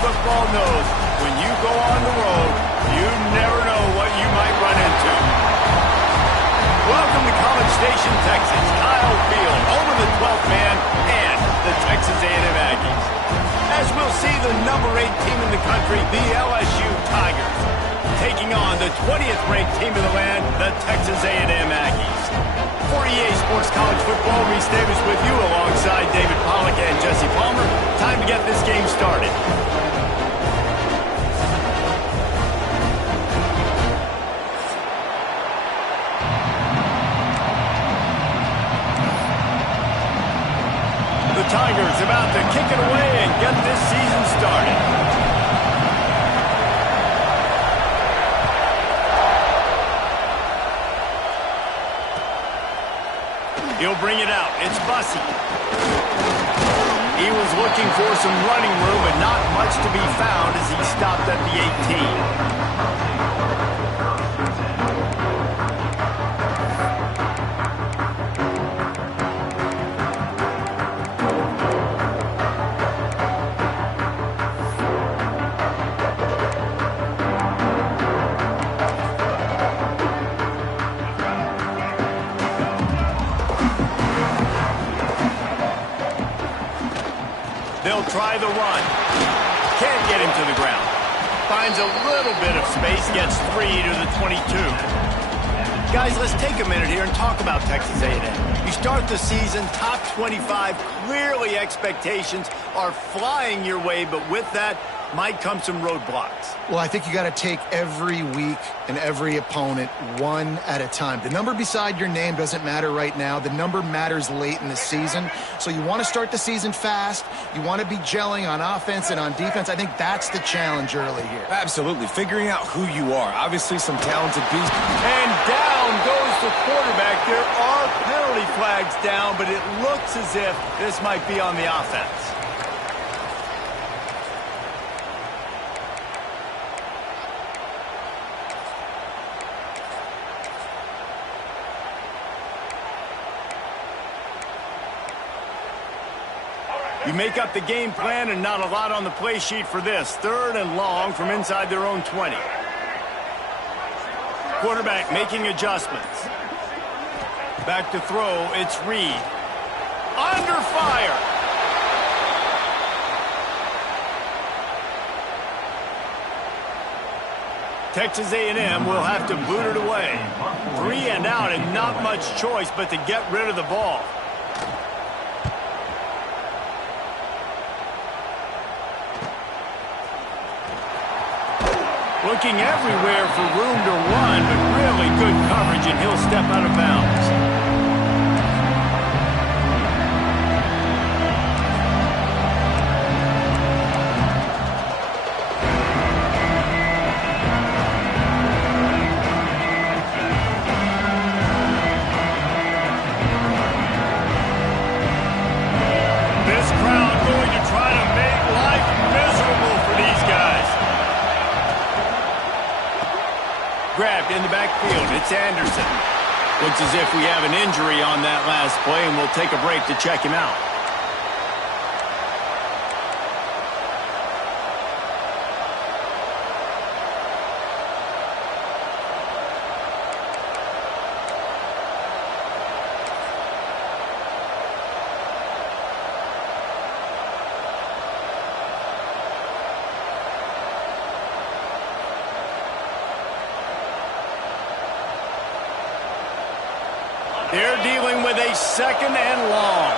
football knows when you go on the road, you never know what you might run into. Welcome to College Station, Texas. Kyle Field, home of the 12th man and the Texas A&M Aggies. As we'll see, the number 8 team in the country, the LSU Tigers, taking on the 20th ranked team in the land, the Texas A&M Aggies. For EA Sports College Football, Reese Davis with you alongside David Pollack and Jesse Palmer. Time to get this game started. The Tigers about to kick it away and get this season started. He'll bring it out. It's Bussey. He was looking for some running room, but not much to be found as he stopped at the 18. They'll try the run. Can't get him to the ground. Finds a little bit of space, gets 3 to the 22. Guys, let's take a minute here and talk about Texas A&M. You start the season top 25. Clearly expectations are flying your way, but with that might come some roadblocks. Well, I think you got to take every week and every opponent one at a time. The number beside your name doesn't matter right now. The number matters late in the season. So you want to start the season fast. You want to be gelling on offense and on defense. I think that's the challenge early here. Absolutely. Figuring out who you are. Obviously some talented beasts. And down goes the quarterback. There are penalty flags down, but it looks as if this might be on the offense. You make up the game plan and not a lot on the play sheet for this. 3rd and long from inside their own 20. Quarterback making adjustments. Back to throw, it's Reed. Under fire. Texas A&M will have to boot it away. 3 and out and not much choice but to get rid of the ball. Looking everywhere for room to run, but really good coverage, and he'll step out of bounds. This crowd going to try to make life miserable for these guys. Grabbed in the backfield. It's Anderson. Looks as if we have an injury on that last play, and we'll take a break to check him out. They're dealing with a 2nd and long.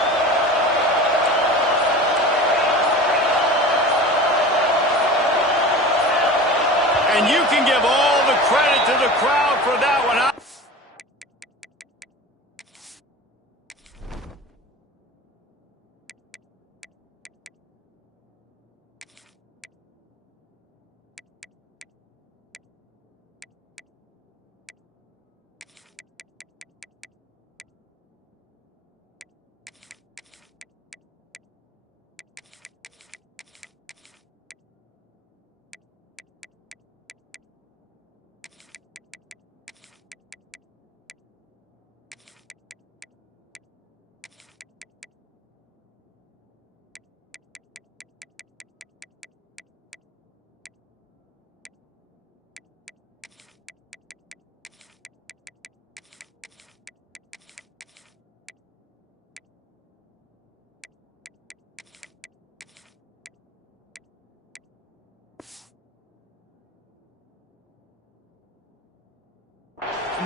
And you can give all the credit to the crowd for that one.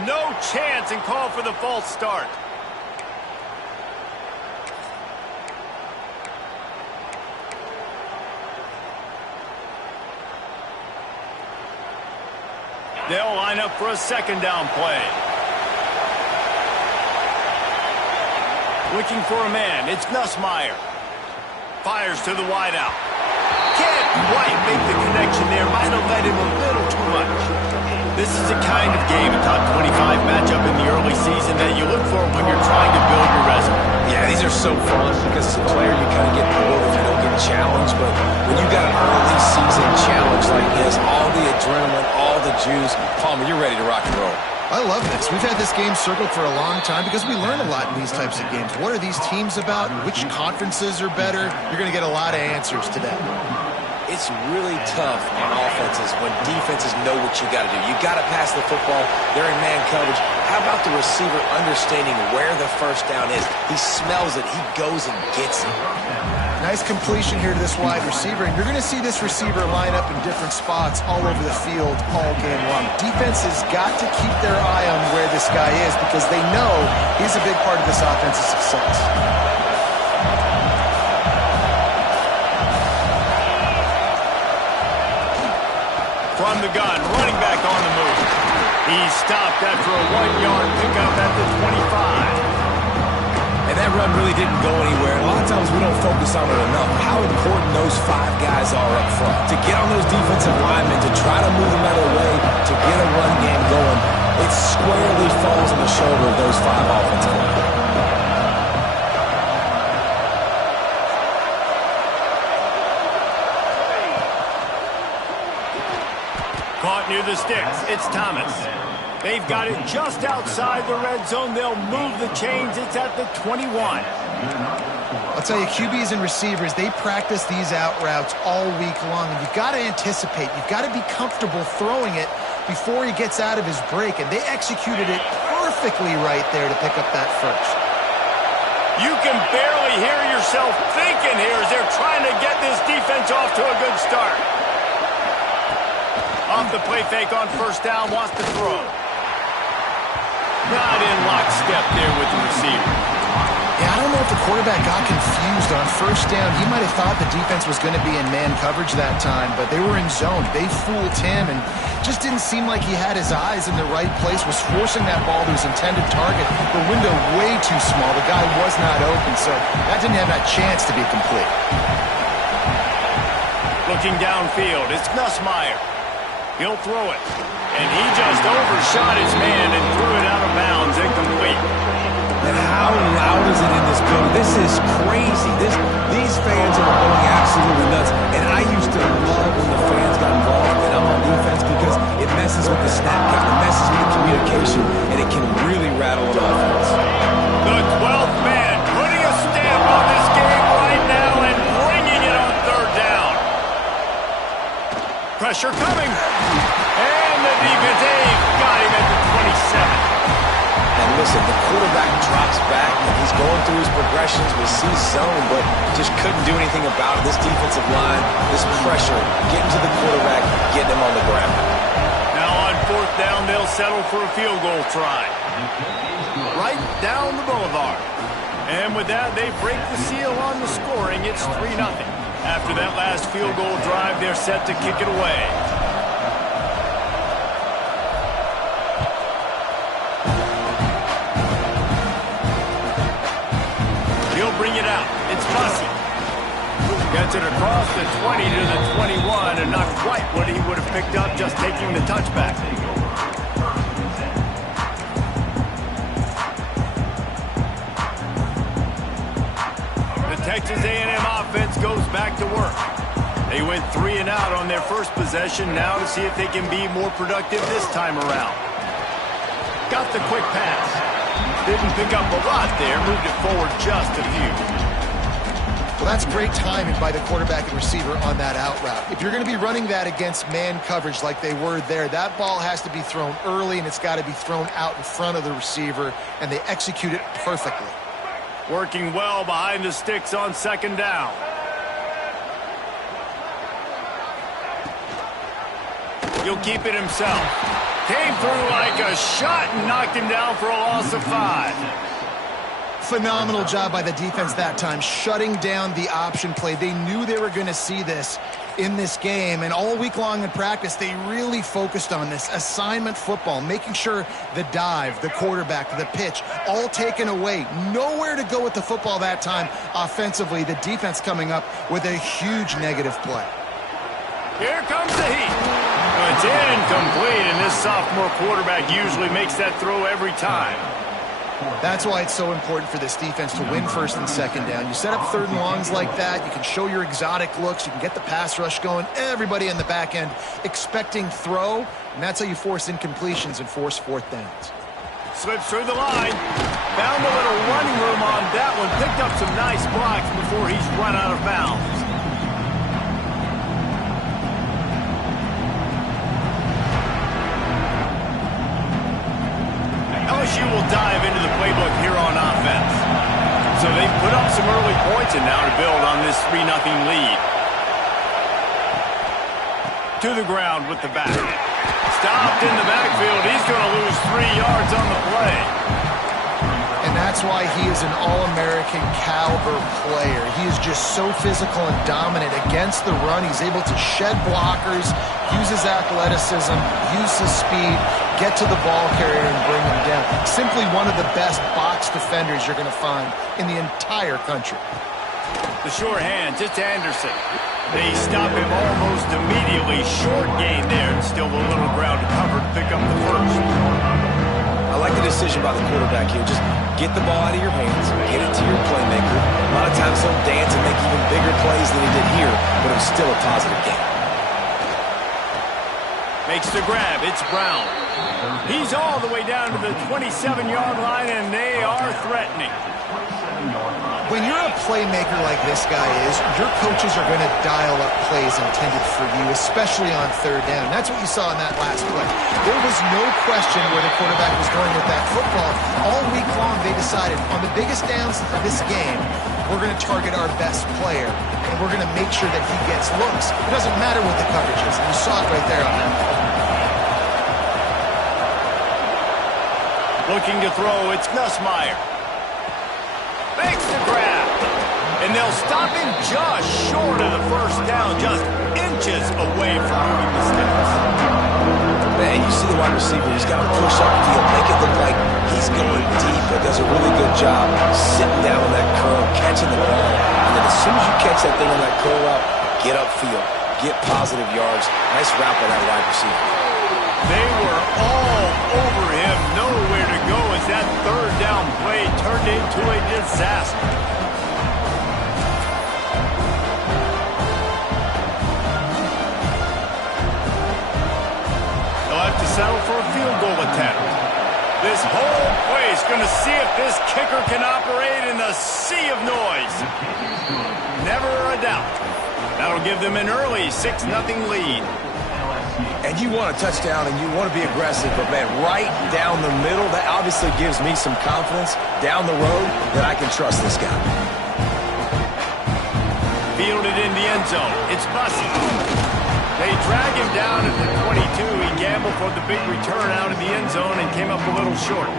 no chance and call for the false start. They'll line up for a second down play. Looking for a man. It's Nussmeier. Fires to the wideout. Can't quite make the connection there. Might have led him a little too much. This is the kind of game, a top 25 matchup in the early season that you look for when you're trying to build your resume. Yeah, these are so fun because as a player you kind of get bored if you don't get challenged. But when you got an early season challenge like this, all the adrenaline, all the juice, Palmer, you're ready to rock and roll. I love this. We've had this game circled for a long time because we learn a lot in these types of games. What are these teams about? Which conferences are better? You're going to get a lot of answers today. It's really tough on offenses when defenses know what you got to do. You got to pass the football. They're in man coverage. How about the receiver understanding where the first down is? He smells it. He goes and gets it. Nice completion here to this wide receiver, and you're going to see this receiver line up in different spots all over the field all game long. Defense has got to keep their eye on where this guy is because they know he's a big part of this offense's success. From the gun, running back on the move. He's stopped after a 1-yard pickup at the 25. And that run really didn't go anywhere. A lot of times we don't focus on it enough. How important those 5 guys are up front. To get on those defensive linemen, to try to move them out of the way, to get a run game going, it squarely falls on the shoulder of those 5 offensive linemen. Caught near the sticks. It's Thomas. They've got it just outside the red zone. They'll move the chains. It's at the 21. I'll tell you, QBs and receivers, they practice these out routes all week long. And you've got to anticipate. You've got to be comfortable throwing it before he gets out of his break. And they executed it perfectly right there to pick up that first. You can barely hear yourself thinking here as they're trying to get this defense off to a good start. Off the play fake on first down, wants to throw. Not in lockstep there with the receiver. Yeah, I don't know if the quarterback got confused on first down. He might have thought the defense was going to be in man coverage that time, but they were in zone. They fooled him and just didn't seem like he had his eyes in the right place, was forcing that ball to his intended target. The window way too small. The guy was not open, so that didn't have that chance to be complete. Looking downfield, it's Nussmeier. He'll throw it. And he just overshot his man and threw it out of bounds, incomplete. And how loud is it in this building? This is crazy. These fans are going absolutely nuts. And I used to love when the fans got involved and I'm on defense because it messes with the snap count. It messes with the communication, and it can really rattle an offense. The 12th man putting a stamp on this game right now and bringing it on third down. Pressure coming. And the defense got him at the 27. And listen, the quarterback drops back, and he's going through his progressions. We see zone, but just couldn't do anything about it. This defensive line, this pressure, getting to the quarterback, getting him on the ground. Now on fourth down, they'll settle for a field goal try. Right down the boulevard. And with that, they break the seal on the scoring. It's 3-0. After that last field goal drive, they're set to kick it away. Bring it out. It's Bussey. Gets it across the 20 to the 21, and not quite what he would have picked up just taking the touchback. The Texas A&M offense goes back to work. They went 3 and out on their first possession, now to see if they can be more productive this time around. Got the quick pass. Didn't pick up a lot there, moved it forward just a few. Well, that's great timing by the quarterback and receiver on that out route. If you're going to be running that against man coverage like they were there, that ball has to be thrown early and it's got to be thrown out in front of the receiver, and they execute it perfectly. Working well behind the sticks on second down. He'll keep it himself. Came through like a shot and knocked him down for a loss of 5. Phenomenal job by the defense that time, shutting down the option play. They knew they were going to see this in this game, and all week long in practice, they really focused on this assignment football, making sure the dive, the quarterback, the pitch, all taken away. Nowhere to go with the football that time offensively. The defense coming up with a huge negative play. Here comes the heat. It's incomplete, and this sophomore quarterback usually makes that throw every time. That's why it's so important for this defense to win first and second down. You set up third and longs like that, you can show your exotic looks, you can get the pass rush going, everybody in the back end expecting throw, and that's how you force incompletions and force fourth downs. Slips through the line, found a little running room on that one, picked up some nice blocks before he's run out of bounds. LSU will dive into the playbook here on offense. So they've put up some early points and now to build on this 3-0 lead. To the ground with the back. Stopped in the backfield. He's going to lose 3 yards on the play. And that's why he is an All-American caliber player. He is just so physical and dominant against the run. He's able to shed blockers, use his athleticism, use his speed, get to the ball carrier and bring him down. Simply one of the best box defenders you're going to find in the entire country. The short hands, it's Anderson. They stop him almost immediately. Short gain there and still a little ground to cover to pick up the first. I like the decision by the quarterback here. Just get the ball out of your hands, get it to your playmaker. A lot of times he'll dance and make even bigger plays than he did here, but it was still a positive game. Makes the grab. It's Brown. He's all the way down to the 27-yard line, and they are threatening. When you're a playmaker like this guy is, your coaches are going to dial up plays intended for you, especially on third down. That's what you saw in that last play. There was no question where the quarterback was going with that football. All week long, they decided on the biggest downs of this game, we're going to target our best player, and we're going to make sure that he gets looks. It doesn't matter what the coverage is, and you saw it right there on that play. Looking to throw, it's Nussmeier. Makes the grab. And they'll stop him just short of the first down, just inches away from moving the sticks. Man, you see the wide receiver, he's got to push up field, make it look like he's going deep, but does a really good job sitting down on that curl, catching the ball, and then as soon as you catch that thing on that curl route, get upfield, get positive yards. Nice route by that wide receiver. They were all over him, nowhere to go as that third down play turned into a disaster. They'll have to settle for a field goal attempt. This whole play is going to see if this kicker can operate in the sea of noise. Never a doubt. That'll give them an early 6-0 lead. And you want a touchdown and you want to be aggressive, but man, right down the middle, that obviously gives me some confidence down the road that I can trust this guy. Fielded in the end zone. It's Bussey. They drag him down at the 22. He gambled for the big return out of the end zone and came up a little short.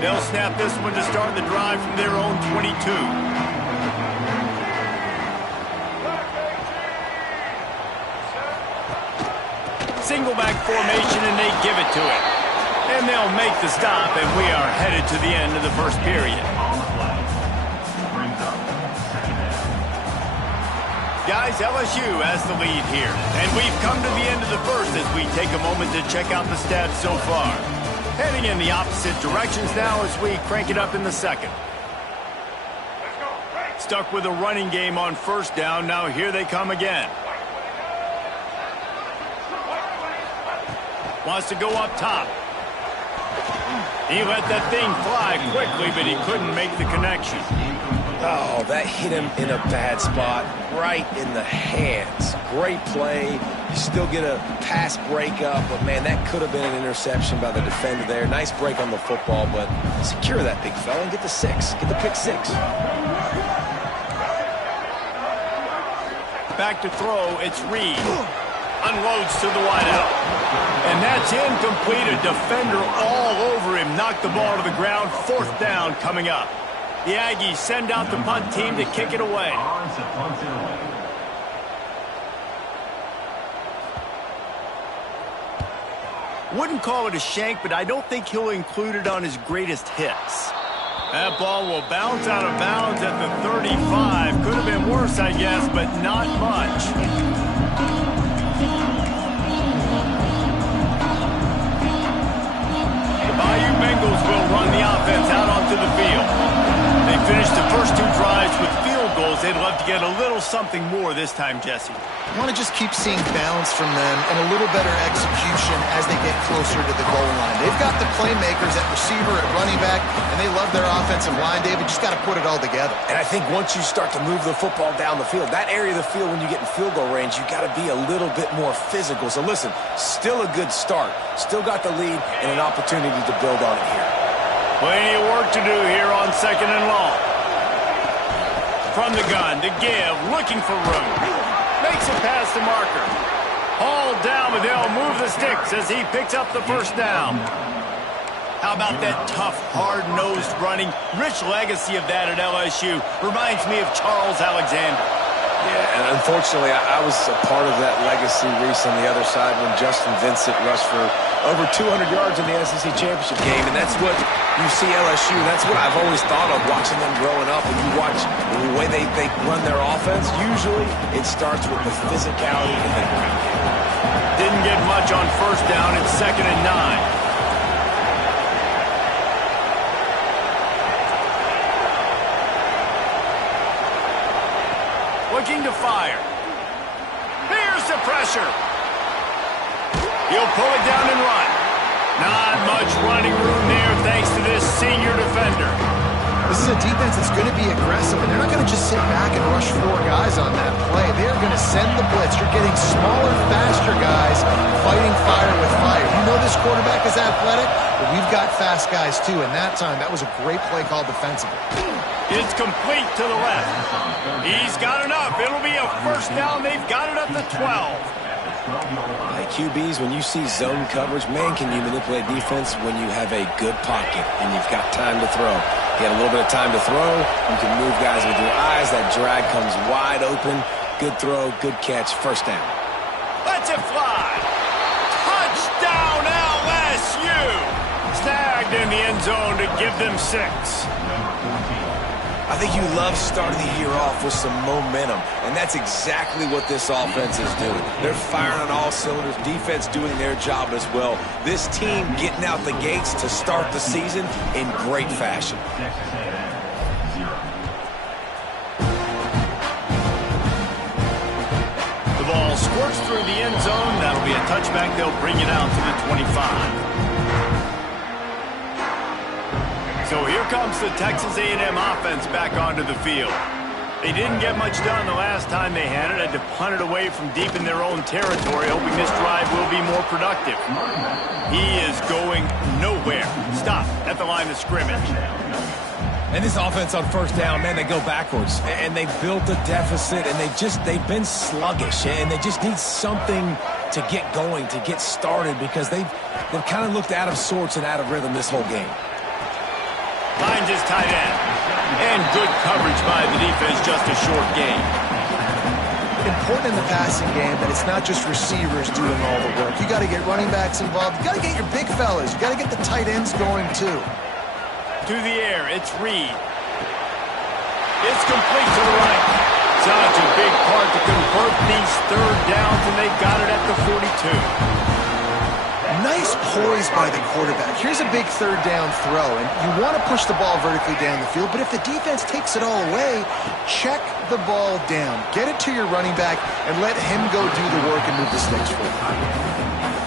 They'll snap this one to start the drive from their own 22. Single back formation, and they give it to it. And they'll make the stop, and we are headed to the end of the first period. Guys, LSU has the lead here. And we've come to the end of the first as we take a moment to check out the stats so far. Heading in the opposite directions now as we crank it up in the second. Stuck with a running game on first down. Now here they come again. Wants to go up top. He let that thing fly quickly, but he couldn't make the connection. Oh, that hit him in a bad spot, right in the hands. Great play. You still get a pass breakup, but man, that could have been an interception by the defender there. Nice break on the football, but secure that big fella and get the 6. Get the pick 6. Back to throw, it's Reed. unloads to the wideout. And that's incomplete. A defender all over him. Knocked the ball to the ground. 4th down coming up. The Aggies send out the punt team to kick it away. Wouldn't call it a shank, but I don't think he'll include it on his greatest hits. That ball will bounce out of bounds at the 35. Could have been worse, I guess, but not much. The Bayou Bengals will run the offense out onto the field. They finished the first 2 drives with field goals. They'd love to get a little something more this time, Jesse. I want to just keep seeing balance from them and a little better execution as they get closer to the goal line. They've got the playmakers at receiver, at running back, and they love their offensive line, David. Just got to put it all together. And I think once you start to move the football down the field, that area of the field when you get in field goal range, you got to be a little bit more physical. So listen, still a good start. Still got the lead and an opportunity to build on it here. Plenty of work to do here on 2nd and long. From the gun to give, looking for room. Makes it past the marker. Hauled down, but they'll move the sticks as he picks up the 1st down. How about that tough, hard-nosed running? Rich legacy of that at LSU. Reminds me of Charles Alexander. Yeah, and unfortunately, I was a part of that legacy, Reese, on the other side when Justin Vincent rushed for over 200 yards in the SEC Championship game, and that's what you see LSU. That's what I've always thought of watching them growing up. And you watch the way they run their offense, usually it starts with the physicality and the ground game. Didn't get much on 1st down. It's 2nd and 9. Looking to fire. Here's the pressure. He'll pull it down and run. Not much running room there thanks to this senior defender. This is a defense that's going to be aggressive, and they're not going to just sit back and rush 4 guys on that play. They're going to send the blitz. You're getting smaller, faster guys fighting fire with fire. You know this quarterback is athletic, but we've got fast guys too, and that time, that was a great play call defensively. It's complete to the left. He's got enough. It'll be a 1st down. They've got it at the 12. Hey, QBs, when you see zone coverage, man, can you manipulate defense when you have a good pocket and you've got time to throw. You got a little bit of time to throw. You can move guys with your eyes. That drag comes wide open. Good throw, good catch, 1st down. Let's it fly. Touchdown, LSU. Snagged in the end zone to give them 6. I think you love starting the year off with some momentum, and that's exactly what this offense is doing. They're firing on all cylinders, defense doing their job as well. This team getting out the gates to start the season in great fashion. The ball squirts through the end zone. That'll be a touchback. They'll bring it out to the 25. So here comes the Texas A&M offense back onto the field. They didn't get much done the last time they had it. Had to punt it away from deep in their own territory, hoping this drive will be more productive. He is going nowhere. Stop at the line of scrimmage. And this offense on 1st down, man, they go backwards. And they built a deficit, and they've been sluggish. And they just need something to get going, to get started, because they've kind of looked out of sorts and out of rhythm this whole game. Finds his tight end. And good coverage by the defense, just a short gain. Important in the passing game that it's not just receivers doing all the work. You got to get running backs involved. You got to get your big fellas. You got to get the tight ends going too. To the air, it's Reed. It's complete to the right. Such a big part to convert these 3rd downs, and they got it at the 42. Nice poise by the quarterback. Here's a big 3rd down throw, and you want to push the ball vertically down the field, but if the defense takes it all away, check the ball down. Get it to your running back and let him go do the work and move the sticks for you.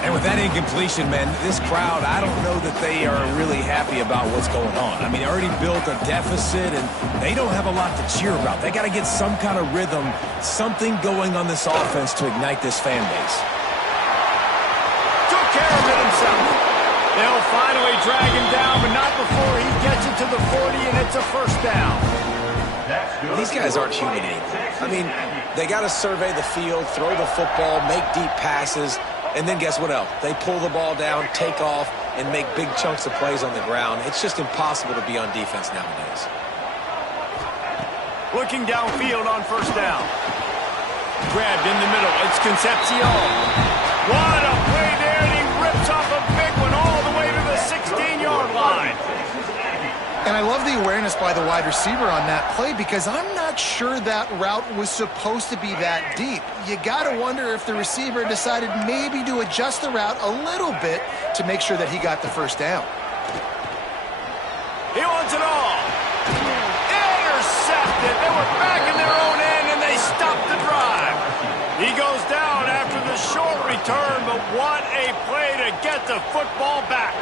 And with that incompletion, man, this crowd, I don't know that they are really happy about what's going on. I mean, they already built a deficit, and they don't have a lot to cheer about. They got to get some kind of rhythm, something going on this offense to ignite this fan base. Took care of it himself. They'll finally drag him down, but not before he gets it to the 40, and it's a 1st down. These guys aren't human anymore. I mean, they got to survey the field, throw the football, make deep passes, and then guess what else? They pull the ball down, take off, and make big chunks of plays on the ground. It's just impossible to be on defense nowadays. Looking downfield on first down. Grabbed in the middle. It's Concepcion. What a play there, and he rips off a big one all the way to the 16-yard line. And I love the awareness by the wide receiver on that play because I'm not sure that route was supposed to be that deep. You got to wonder if the receiver decided maybe to adjust the route a little bit to make sure that he got the first down. He wants it all. Intercepted. They were back in their own end, and they stopped the drive. He goes down after the short return, but what a play to get the football back.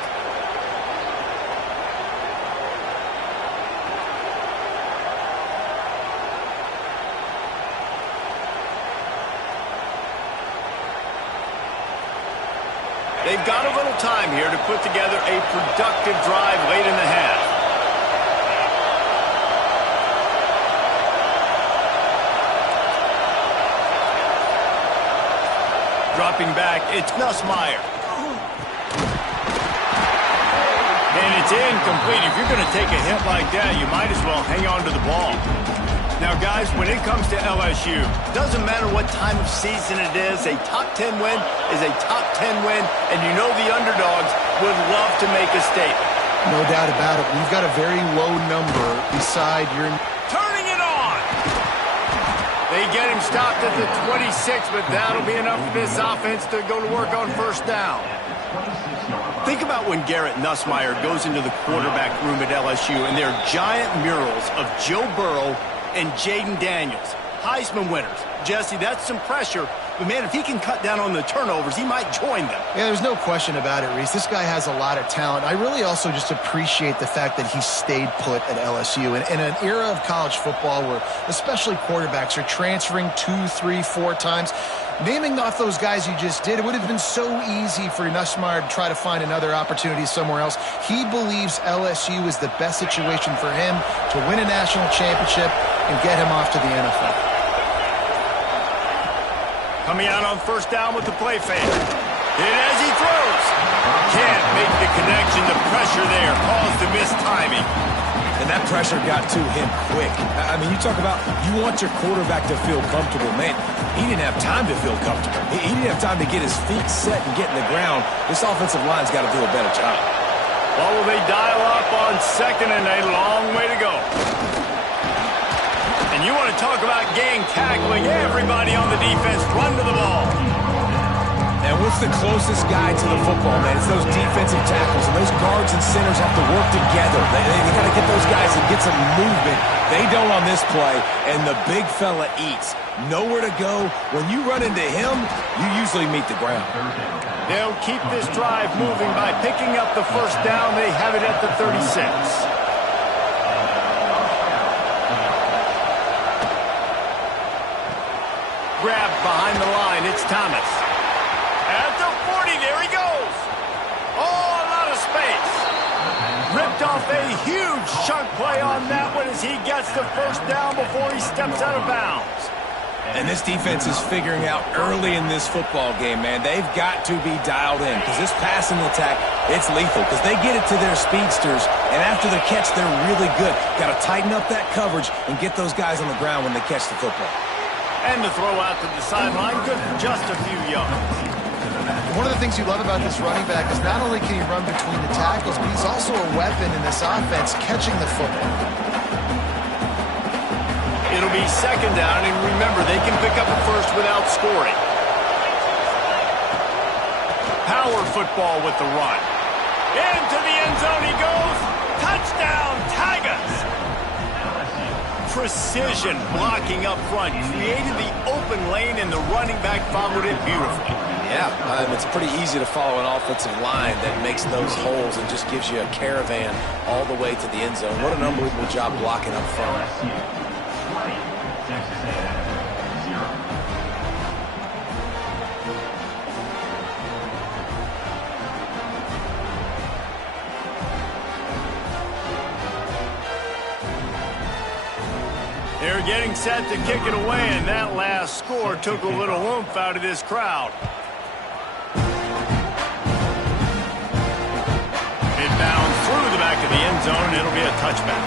They've got a little time here to put together a productive drive late in the half. Dropping back, it's Nussmeier. And it's incomplete. If you're going to take a hit like that, you might as well hang on to the ball. Now, guys, when it comes to LSU, doesn't matter what time of season it is, a top 10 win is a top 10 win, and you know the underdogs would love to make a statement. No doubt about it. We've got a very low number beside your... Turning it on! They get him stopped at the 26, but that'll be enough for this offense to go to work on first down. Think about when Garrett Nussmeier goes into the quarterback room at LSU, and there are giant murals of Joe Burrow and Jaden Daniels, Heisman winners. Jesse, that's some pressure. But, man, if he can cut down on the turnovers, he might join them. Yeah, there's no question about it, Reese. This guy has a lot of talent. I really also just appreciate the fact that he stayed put at LSU. And in an era of college football where especially quarterbacks are transferring 2, 3, 4 times, naming off those guys you just did, it would have been so easy for Nussmeier to try to find another opportunity somewhere else. He believes LSU is the best situation for him to win a national championship and get him off to the NFL. Coming out on first down with the play fake. And as he throws, can't make the connection. The pressure there caused the missed timing. And that pressure got to him quick. I mean, you talk about you want your quarterback to feel comfortable. Man, he didn't have time to feel comfortable. He didn't have time to get his feet set and get in the ground. This offensive line's got to do a better job. Well, will they dial up on second and a long way to go? And you want to talk about gang tackling. Everybody on the defense run to the ball. And what's the closest guy to the football, man? It's those defensive tackles, and those guards and centers have to work together. They got to get those guys and get some movement. They don't on this play, and the big fella eats. Nowhere to go. When you run into him, you usually meet the ground. They'll keep this drive moving by picking up the first down. They have it at the 36. Grabbed behind the line. It's Thomas. At the 40, there he goes. Oh, a lot of space. Ripped off a huge chunk play on that one as he gets the first down before he steps out of bounds. And this defense is figuring out early in this football game, man. They've got to be dialed in because this passing attack, it's lethal because they get it to their speedsters, and after the catch, they're really good. Got to tighten up that coverage and get those guys on the ground when they catch the football. And the throw out to the sideline, good for just a few yards. One of the things you love about this running back is not only can he run between the tackles, but he's also a weapon in this offense catching the football. It'll be second down, and remember, they can pick up a first without scoring. Power football with the run. Into the end zone he goes. Touchdown, Tigers! Precision blocking up front. Created the open lane, and the running back followed it beautifully. Yeah, it's pretty easy to follow an offensive line that makes those holes and just gives you a caravan all the way to the end zone. What an unbelievable job blocking up front. getting set to kick it away, and that last score took a little oomph out of this crowd. It bounds through the back of the end zone, and it'll be a touchback.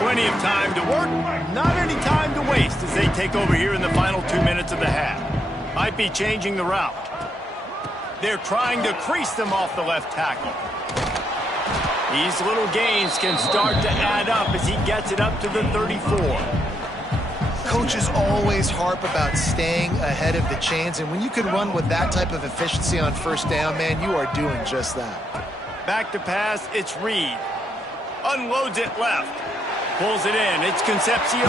Plenty of time to work, not any time to waste as they take over here in the final 2 minutes of the half. Might be changing the route. They're trying to crease them off the left tackle. These little gains can start to add up as he gets it up to the 34. Coaches always harp about staying ahead of the chains, and when you can run with that type of efficiency on first down, man, you are doing just that. Back to pass, it's Reed. Unloads it left. Pulls it in. It's Concepcion.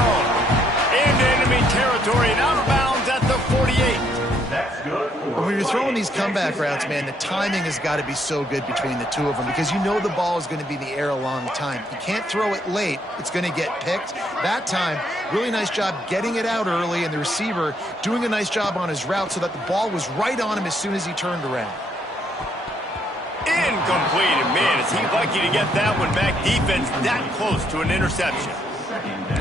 Into enemy territory and out of bounds at the 48. That's good. When you're throwing these comeback routes, man, the timing has got to be so good between the two of them because you know the ball is going to be in the air a long time. You can't throw it late. It's going to get picked. That time, really nice job getting it out early, and the receiver doing a nice job on his route so that the ball was right on him as soon as he turned around. Incomplete. And man, is he lucky to get that one back. Defense that close to an interception.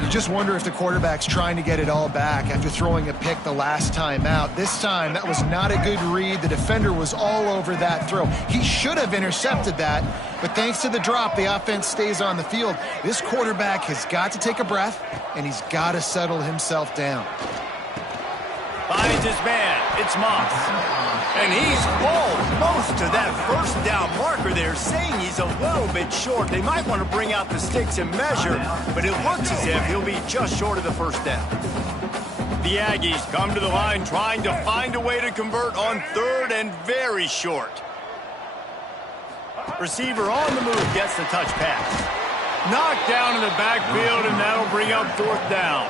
You just wonder if the quarterback's trying to get it all back after throwing a pick the last time out. This time, that was not a good read. The defender was all over that throw. He should have intercepted that, but thanks to the drop, the offense stays on the field. This quarterback has got to take a breath, and he's got to settle himself down. Finds his man. It's Moss. And he's almost to that first down marker there, saying he's a little bit short. They might want to bring out the sticks and measure, but it looks as if he'll be just short of the first down. The Aggies come to the line trying to find a way to convert on third and very short. Receiver on the move gets the touch pass. Knocked down in the backfield, and that'll bring up fourth down.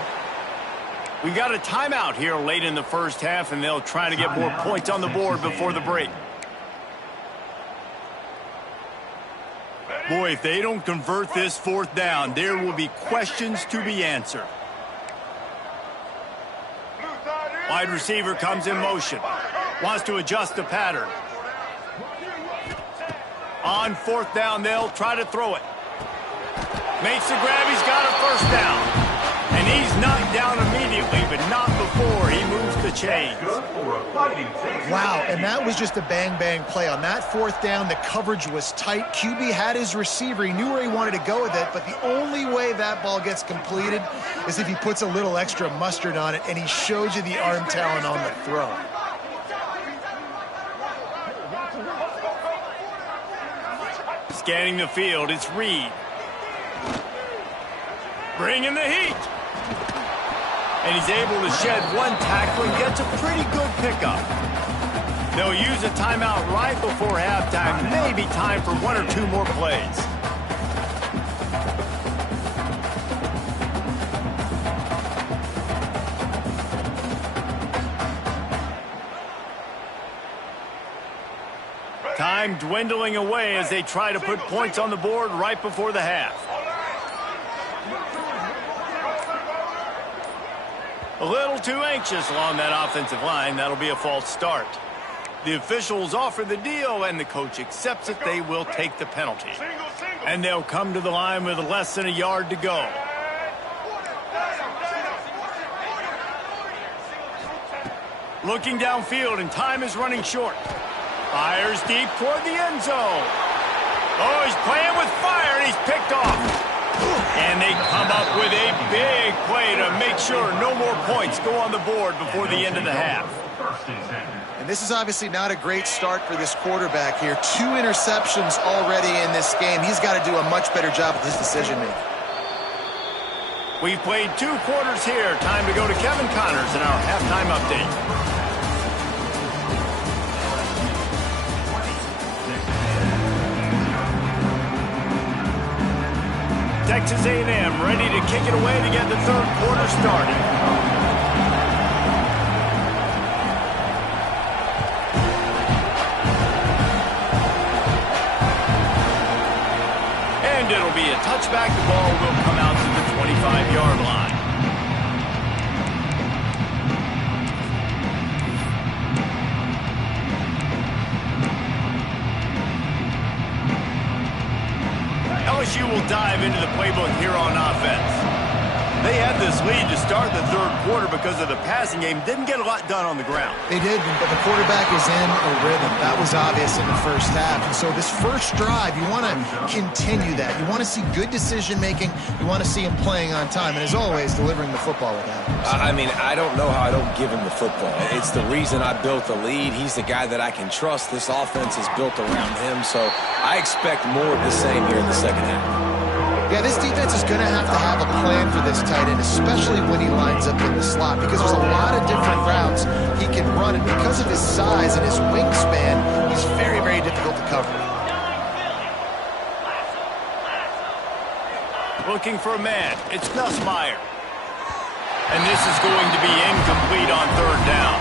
We got a timeout here late in the first half, and they'll try to get more points on the board before the break. Boy, if they don't convert this fourth down, there will be questions to be answered. Wide receiver comes in motion. Wants to adjust the pattern. On fourth down, they'll try to throw it. Makes the grab, he's got a first down. And he's knocked down immediately, but not before he moves the chains. Wow, and that was just a bang-bang play. On that fourth down, the coverage was tight. QB had his receiver. He knew where he wanted to go with it, but the only way that ball gets completed is if he puts a little extra mustard on it, and he shows you the arm talent on the throw. Scanning the field, it's Reed. Bringing the heat. And he's able to shed one tackle and gets a pretty good pickup. They'll use a timeout right before halftime. Maybe time for one or two more plays. Time dwindling away as they try to put points on the board right before the half. A little too anxious along that offensive line. That'll be a false start. The officials offer the deal, and the coach accepts it. They will take the penalty. And they'll come to the line with less than a yard to go. Looking downfield, and time is running short. Fires deep toward the end zone. Oh, he's playing with fire, and he's picked off. And they come up with a big play to make sure no more points go on the board before the end of the half. And this is obviously not a great start for this quarterback here. 2 interceptions already in this game. He's got to do a much better job with his decision-making. We've played 2 quarters here. Time to go to Kevin Connors in our halftime update. Texas A&M ready to kick it away to get the third quarter started. And it'll be a touchback. The ball will come out to the 25-yard line. LSU will dive into the playbook here on offense. They had this lead to start the third quarter because of the passing game. Didn't get a lot done on the ground. They did, but the quarterback is in a rhythm. That was obvious in the first half. And so this first drive, you want to continue that. You want to see good decision-making. You want to see him playing on time. And as always, delivering the football with that. I mean, I don't know how I don't give him the football. It's the reason I built the lead. He's the guy that I can trust. This offense is built around him. So I expect more of the same here in the second half. Yeah, this defense is going to have a plan for this tight end, especially when he lines up in the slot, because there's a lot of different routes he can run, and because of his size and his wingspan, he's very, very difficult to cover. Looking for a man. It's Nussmeier. And this is going to be incomplete on third down.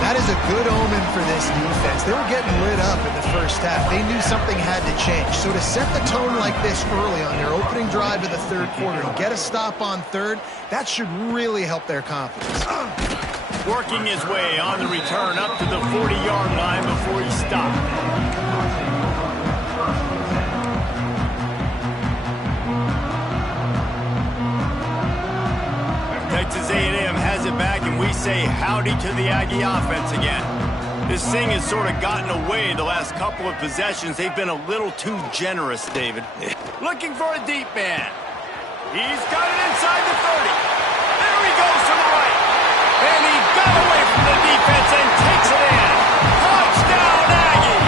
That is a good omen for this defense. They were getting lit up in the first half. They knew something had to change. So to set the tone like this early on their opening drive of the third quarter and get a stop on third, that should really help their confidence. Working his way on the return up to the 40-yard line before he stopped. Texas A&M has it back, and we say howdy to the Aggie offense again. This thing has sort of gotten away the last couple of possessions. They've been a little too generous, David. Looking for a deep man. He's got it inside the 30. There he goes to the right. And he got away from the defense and takes it in. Touchdown, Aggie!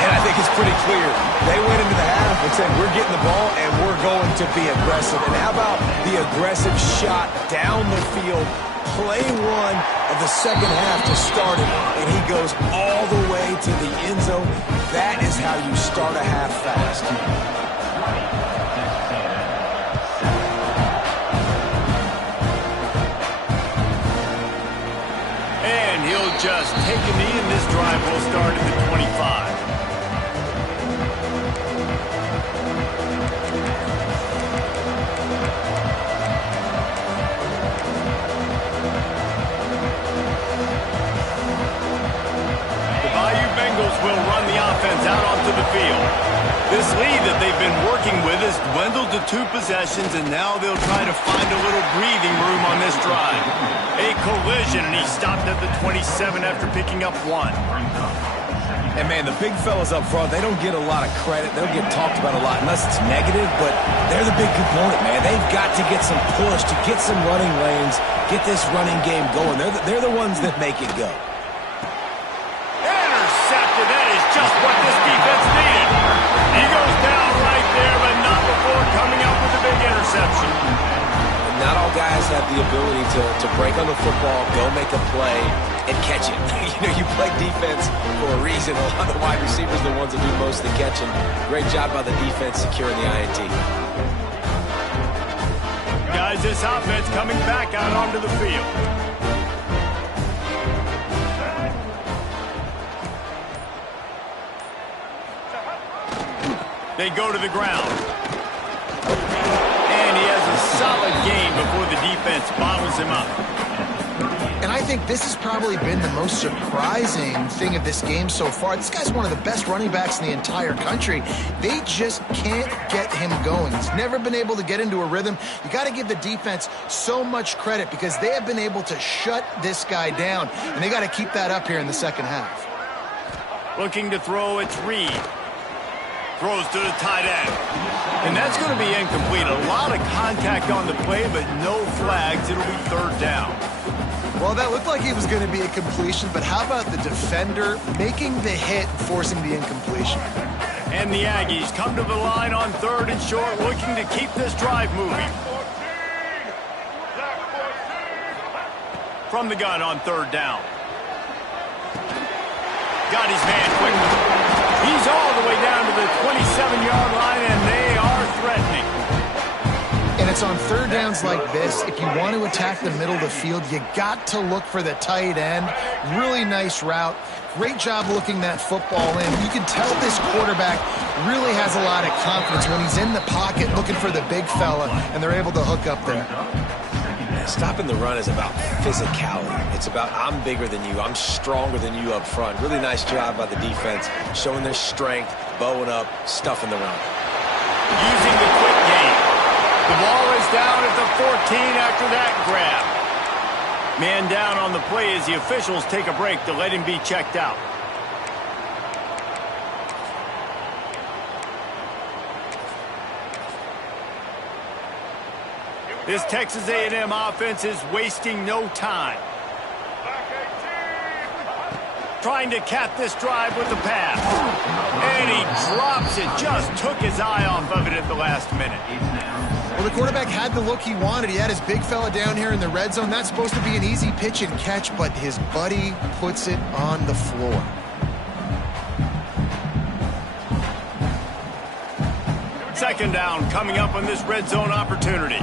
And I think it's pretty clear. They went into the half and said, we're getting the ball and we're going to be aggressive. And how about the aggressive shot down the field? Play one of the second half to start it, and he goes all the way to the end zone. That is how you start a half fast. And he'll just take a knee, and this drive will start at the 25. Will run the offense out onto the field. This lead that they've been working with has dwindled to 2 possessions, and now they'll try to find a little breathing room on this drive. A collision, and he stopped at the 27 after picking up 1. And, man, the big fellas up front, they don't get a lot of credit. They don't get talked about a lot unless it's negative, but they're the big component, man. They've got to get some push, to get some running lanes, get this running game going. They're the ones that make it go. That is just what this defense needed. He goes down right there, but not before coming up with a big interception. Not all guys have the ability to break on the football, go make a play, and catch it. You play defense for a reason. A lot of the wide receivers are the ones that do most of the catching. Great job by the defense securing the INT. Guys, this offense coming back out onto the field. They go to the ground. And he has a solid game before the defense bottles him up. And I think this has probably been the most surprising thing of this game so far. This guy's one of the best running backs in the entire country. They just can't get him going. He's never been able to get into a rhythm. You got to give the defense so much credit because they have been able to shut this guy down. And they got to keep that up here in the second half. Looking to throw, it's Reed. Throws to the tight end. And that's going to be incomplete. A lot of contact on the play, but no flags. It'll be third down. Well, that looked like it was going to be a completion, but how about the defender making the hit, forcing the incompletion? And the Aggies come to the line on third and short, looking to keep this drive moving. From the gun on third down. Got his man quickly. He's all the way down to the 27-yard line, and they are threatening. And it's on third downs like this. If you want to attack the middle of the field, you got to look for the tight end. Really nice route. Great job looking that football in. You can tell this quarterback really has a lot of confidence when he's in the pocket looking for the big fella, and they're able to hook up there. Stopping the run is about physicality. It's about I'm bigger than you, I'm stronger than you up front. Really nice job by the defense, showing their strength, bowing up, stuffing the run. Using the quick game. The ball is down at the 14 after that grab. Man down on the play as the officials take a break to let him be checked out. This Texas A&M offense is wasting no time. Trying to cap this drive with the pass. And he drops it. Just took his eye off of it at the last minute. Well, the quarterback had the look he wanted. He had his big fella down here in the red zone. That's supposed to be an easy pitch and catch, but his buddy puts it on the floor. Second down coming up on this red zone opportunity.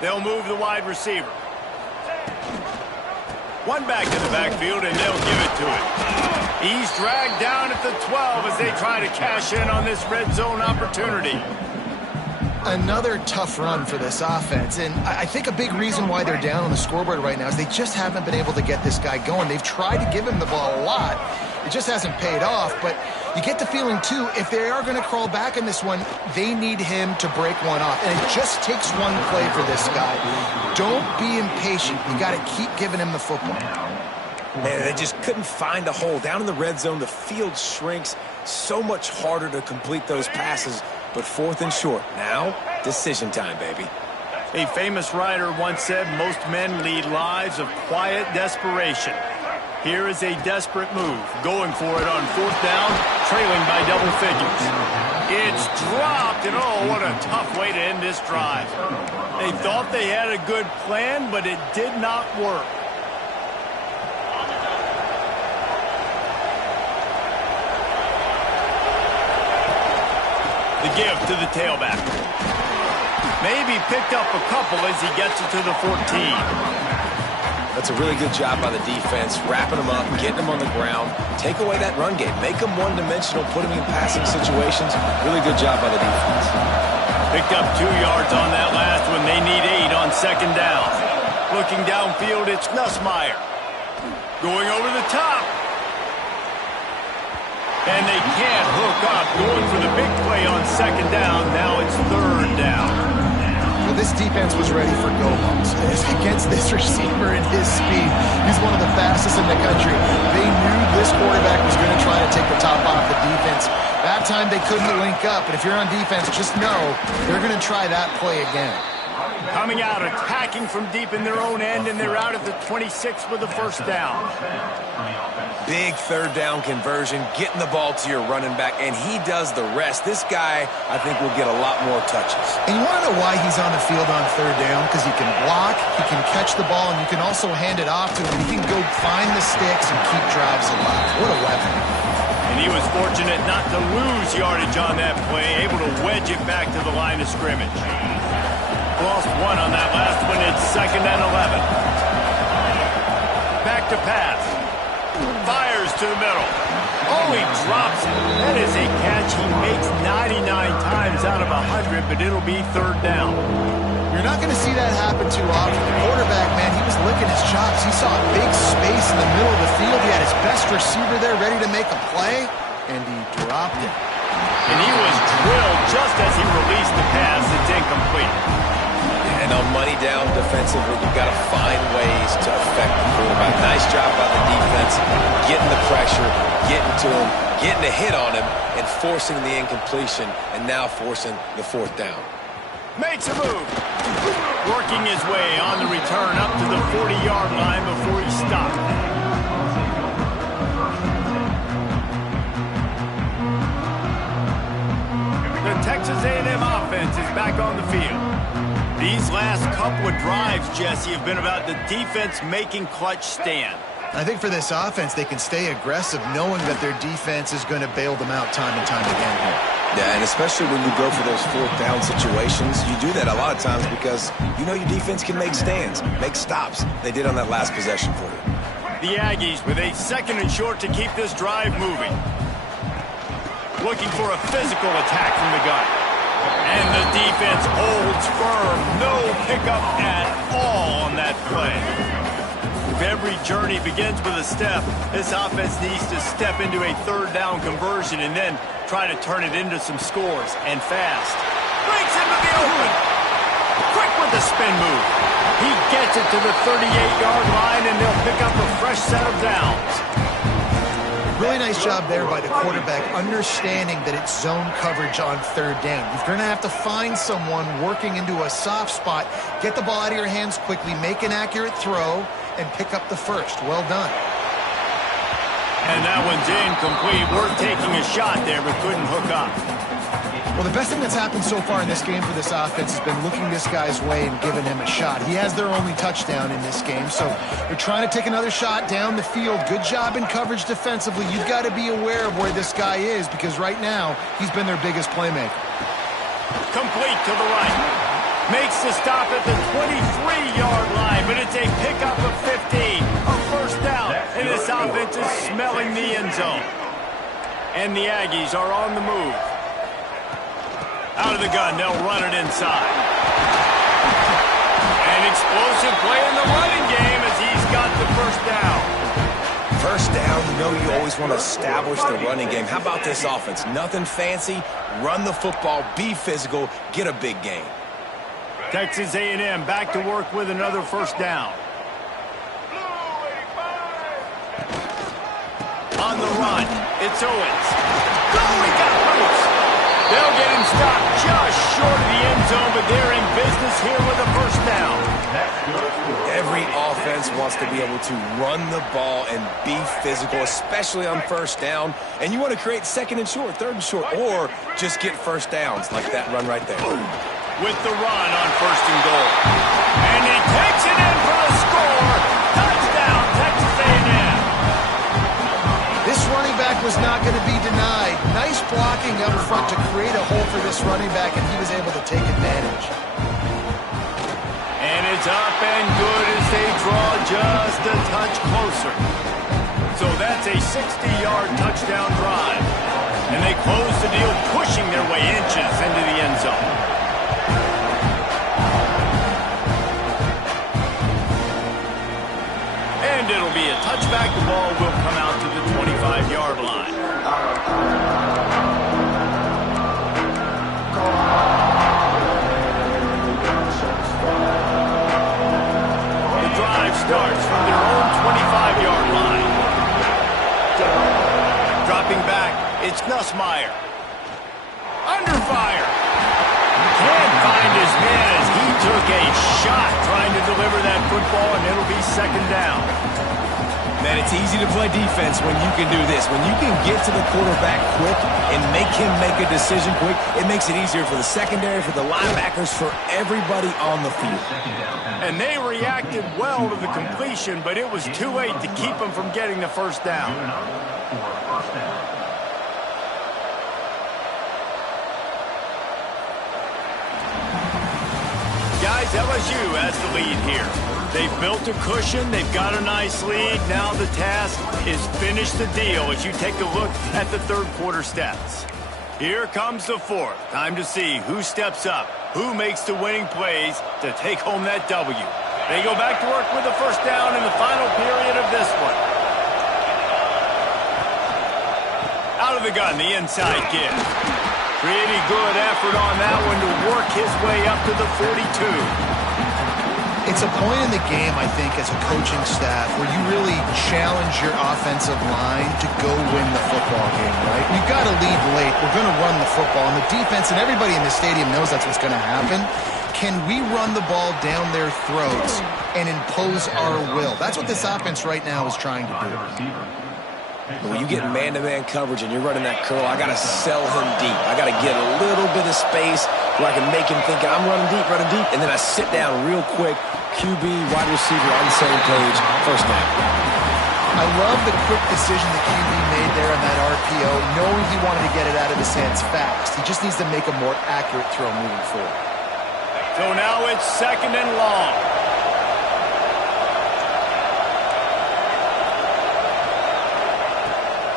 They'll move the wide receiver. One back to the backfield, and they'll give it to him. He's dragged down at the 12 as they try to cash in on this red zone opportunity. Another tough run for this offense, and I think a big reason why they're down on the scoreboard right now is they just haven't been able to get this guy going. They've tried to give him the ball a lot. It just hasn't paid off, but you get the feeling, too, if they are going to crawl back in this one, they need him to break one off. And it just takes one play for this guy. Don't be impatient. You got to keep giving him the football. Man, they just couldn't find a hole. Down in the red zone, the field shrinks. So much harder to complete those passes, but fourth and short. Now, decision time, baby. A famous writer once said, most men lead lives of quiet desperation. Here is a desperate move, going for it on fourth down, trailing by double figures. It's dropped, and oh, what a tough way to end this drive. They thought they had a good plan, but it did not work. The give to the tailback. Maybe picked up a couple as he gets it to the 14. That's a really good job by the defense, wrapping them up, getting them on the ground. Take away that run game. Make them one-dimensional, put them in passing situations. Really good job by the defense. Picked up 2 yards on that last one. They need 8 on second down. Looking downfield, it's Nussmeier. Going over the top. And they can't hook up. Going for the big play on second down. Now it's third down. Well, this defense was ready for go-balls. Against this receiver and his speed, he's one of the fastest in the country. They knew this quarterback was going to try to take the top off the defense. That time they couldn't link up, but if you're on defense, just know they're going to try that play again. Coming out, attacking from deep in their own end, and they're out at the 26 with the first down. Big third down conversion, getting the ball to your running back, and he does the rest. This guy, I think, will get a lot more touches. And you want to know why he's on the field on third down? Because he can block, he can catch the ball, and you can also hand it off to him. He can go find the sticks and keep drives alive. What a weapon. And he was fortunate not to lose yardage on that play, able to wedge it back to the line of scrimmage. Lost 1 on that last one. It's second and 11. Back to pass. Fires to the middle. Oh, he drops it. That is a catch he makes 99 times out of 100, but it'll be third down. You're not going to see that happen too often. The quarterback, man, he was licking his chops. He saw a big space in the middle of the field. He had his best receiver there ready to make a play, and he dropped it. And he was drilled just as he released the pass. It's incomplete. And on money down defensively, you've got to find ways to affect the quarterback. Nice job by the defense, getting the pressure, getting to him, getting a hit on him, and forcing the incompletion, and now forcing the fourth down. Makes a move. Working his way on the return up to the 40-yard line before he stopped. The Texas A&M offense is back on the field. These last couple of drives, Jesse, have been about the defense making clutch stand. I think for this offense, they can stay aggressive knowing that their defense is going to bail them out time and time again here. Yeah, and especially when you go for those fourth down situations, you do that a lot of times because you know your defense can make stands, make stops. They did on that last possession for you. The Aggies with a second and short to keep this drive moving. Looking for a physical attack from the gun. And the defense holds firm. No pickup at all on that play. If every journey begins with a step, this offense needs to step into a third down conversion and then try to turn it into some scores, and fast. Breaks into the open. Quick with the spin move. He gets it to the 38-yard line, and they'll pick up a fresh set of downs. Really nice job there by the quarterback, understanding that it's zone coverage on third down. You're going to have to find someone working into a soft spot, get the ball out of your hands quickly, make an accurate throw, and pick up the first. Well done. And that one's incomplete. Worth taking a shot there, but couldn't hook up. Well, the best thing that's happened so far in this game for this offense has been looking this guy's way and giving him a shot. He has their only touchdown in this game, so they're trying to take another shot down the field. Good job in coverage defensively. You've got to be aware of where this guy is, because right now he's been their biggest playmaker. Complete to the right. Makes the stop at the 23-yard line, but it's a pickup of 15. A first down, and this offense is smelling the end zone. And the Aggies are on the move. Out of the gun, they'll run it inside. An explosive play in the running game as he's got the first down. First down, you know you always want to establish the running game. How about this offense? Nothing fancy. Run the football, be physical, get a big gain. Texas A&M back to work with another first down. On the run, it's Owens. He got loose. They'll get him stopped just short of the end zone, but they're in business here with a first down. Every offense wants to be able to run the ball and be physical, especially on first down. And you want to create second and short, third and short, or just get first downs like that run right there. With the run on first and goal. And he takes it in for the score. Touchdown, Texas A&M. This running back was not going to be denied. Nice blocking up front to create a hole for this running back, and he was able to take advantage. And it's up and good as they draw just a touch closer. So that's a 60-yard touchdown drive. And they close the deal, pushing their way inches into the end zone. And it'll be a touchback. The ball will come out to the 25-yard line. The drive starts from their own 25-yard line. Dropping back, it's Nussmeier. Under fire. Can't find his man as he took a shot trying to deliver that football, and it'll be second down. Man, it's easy to play defense when you can do this. When you can get to the quarterback quick and make him make a decision quick, it makes it easier for the secondary, for the linebackers, for everybody on the field. And they reacted well to the completion, but it was too late to keep them from getting the first down. Guys, LSU has the lead here. They've built a cushion. They've got a nice lead. Now the task is finish the deal as you take a look at the third quarter stats. Here comes the fourth. Time to see who steps up, who makes the winning plays to take home that W. They go back to work with the first down in the final period of this one. Out of the gun, the inside give. Pretty good effort on that one to work his way up to the 42. It's a point in the game, I think, as a coaching staff where you really challenge your offensive line to go win the football game, right? We've got to lead late. We're going to run the football. And the defense and everybody in the stadium knows that's what's going to happen. Can we run the ball down their throats and impose our will? That's what this offense right now is trying to do. When you get man-to-man coverage and you're running that curl, I got to sell him deep. I got to get a little bit of space where I can make him think I'm running deep, and then I sit down real quick. QB, wide receiver on the same page, first down. I love the quick decision the QB made there on that RPO, knowing he wanted to get it out of his hands fast. He just needs to make a more accurate throw moving forward. So now it's second and long.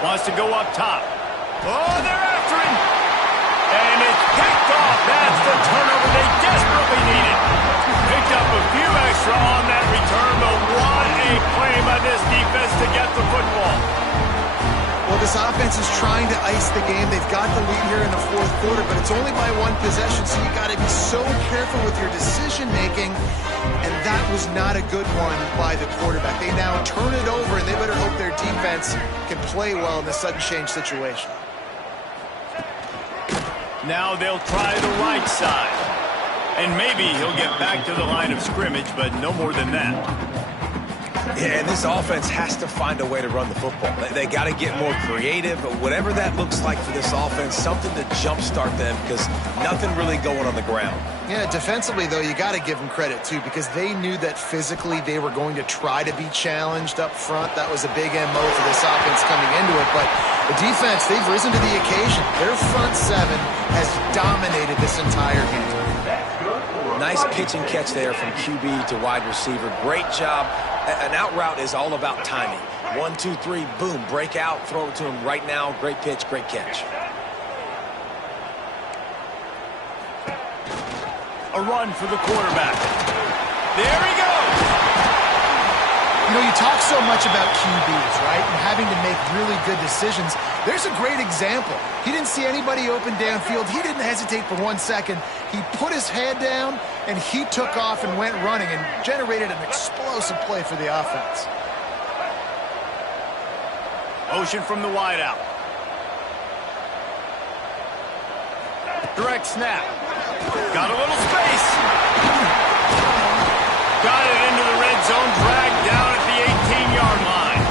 Wants to go up top. Oh, they're after him. And it's picked off. That's the turnover they desperately needed. Picked up a few extra on that return, but what a play by this defense to get the football. Well, this offense is trying to ice the game. They've got the lead here in the fourth quarter, but it's only by one possession, so you got to be so careful with your decision-making, and that was not a good one by the quarterback. They now turn it over, and they better hope their defense can play well in this sudden change situation. Now they'll try the right side. And maybe he'll get back to the line of scrimmage, but no more than that. Yeah, and this offense has to find a way to run the football. They got to get more creative, but whatever that looks like for this offense, something to jumpstart them because nothing really going on the ground. Yeah, defensively, though, you got to give them credit, too, because they knew that physically they were going to try to be challenged up front. That was a big MO for this offense coming into it, but the defense, they've risen to the occasion. Their front seven has dominated this entire game. Nice pitch and catch there from QB to wide receiver. Great job. An out route is all about timing. 1, 2, 3, boom, break out, throw it to him right now. Great pitch, great catch. A run for the quarterback. There he goes. You know, you talk so much about QBs, right, and having to make really good decisions. There's a great example. He didn't see anybody open downfield. He didn't hesitate for 1 second. He put his head down, and he took off and went running and generated an explosive play for the offense. Motion from the wideout. Direct snap. Got a little space. Got it into the red zone, dragged down at the 18-yard line.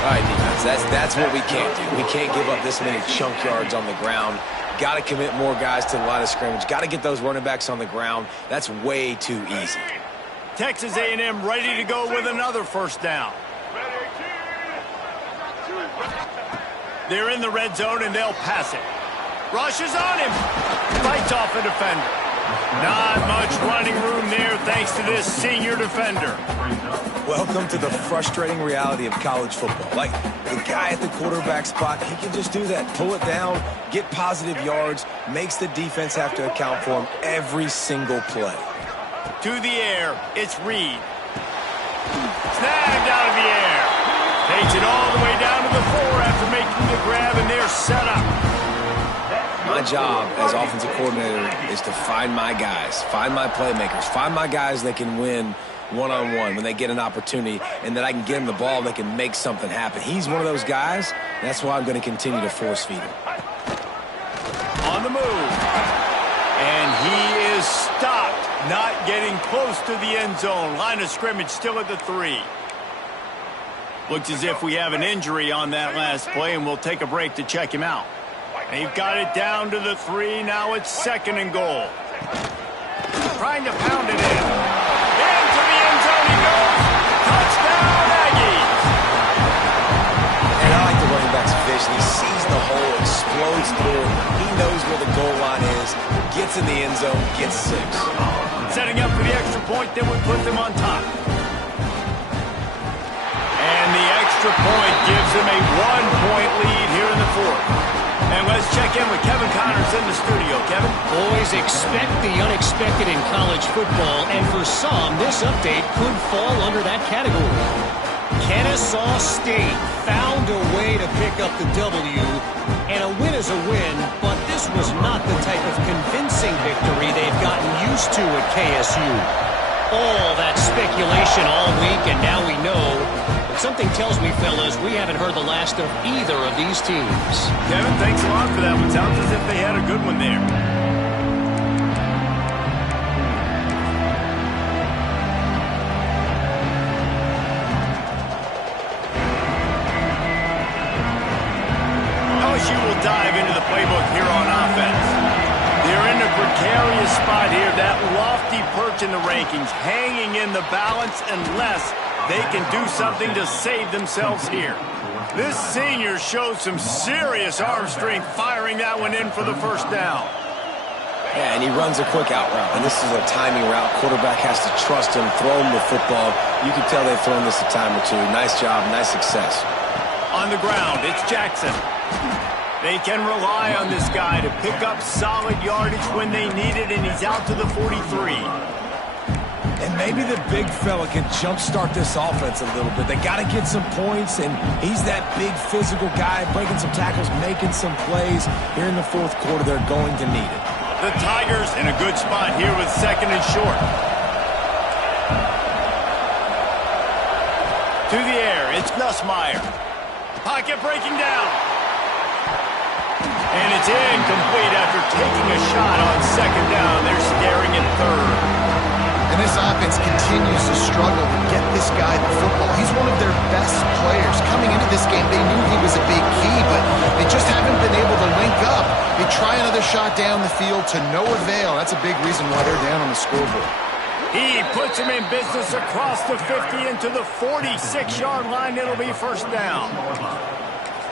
All right, defense, that's what we can't do. We can't give up this many chunk yards on the ground. Got to commit more guys to the line of scrimmage. Got to get those running backs on the ground. That's way too easy. Texas A&M ready to go with another first down. They're in the red zone, and they'll pass it. Rushes on him. Fights off a defender. Not much running room there thanks to this senior defender. Welcome to the frustrating reality of college football. Like, the guy at the quarterback spot, he can just do that. Pull it down, get positive yards, makes the defense have to account for him every single play. To the air, it's Reed. Snagged out of the air. Takes it all the way down to the 4 after making the grab, and they're set up. My job as offensive coordinator is to find my guys, find my playmakers, find my guys that can win one-on-one when they get an opportunity, and that I can get them the ball that can make something happen. He's one of those guys, and that's why I'm going to continue to force feed him. On the move. And he is stopped, not getting close to the end zone. Line of scrimmage still at the 3. Looks as if we have an injury on that last play, and we'll take a break to check him out. They've got it down to the 3. Now it's 2nd and goal. Trying to pound it in. Into the end zone he goes. Touchdown, Aggies. And I like the running back's vision. He sees the hole, explodes through it. He knows where the goal line is, gets in the end zone, gets 6. Setting up for the extra point, then we put them on top. And the extra point gives them a 1-point lead here in the 4th. And let's check in with Kevin Connors in the studio. Kevin? Boys, expect the unexpected in college football, and for some, this update could fall under that category. Kennesaw State found a way to pick up the W, and a win is a win, but this was not the type of convincing victory they've gotten used to at KSU. All that speculation all week, and now we know. But something tells me, fellas, we haven't heard the last of either of these teams. Kevin, thanks a lot for that one. Sounds as if they had a good one there. LSU will dive into the playbook here on offense. They're in a precarious spot here, that lofty perch in the rankings, hanging in the balance unless they can do something to save themselves here. This senior shows some serious arm strength, firing that one in for the first down. Yeah, and he runs a quick out route, and this is a timing route. Quarterback has to trust him, throw him the football. You can tell they've thrown this a time or two. Nice job, nice success. On the ground, it's Jackson. They can rely on this guy to pick up solid yardage when they need it, and he's out to the 43. And maybe the big fella can jumpstart this offense a little bit. They got to get some points, and he's that big physical guy, breaking some tackles, making some plays. Here in the fourth quarter, they're going to need it. The Tigers in a good spot here with second and short. To the air, it's Nussmeier. Pocket breaking down. And it's incomplete after taking a shot on second down. They're staring at third. And this offense continues to struggle to get this guy the football. He's one of their best players. Coming into this game, they knew he was a big key, but they just haven't been able to link up. They try another shot down the field to no avail. That's a big reason why they're down on the scoreboard. He puts him in business across the 50 into the 46-yard line. It'll be first down.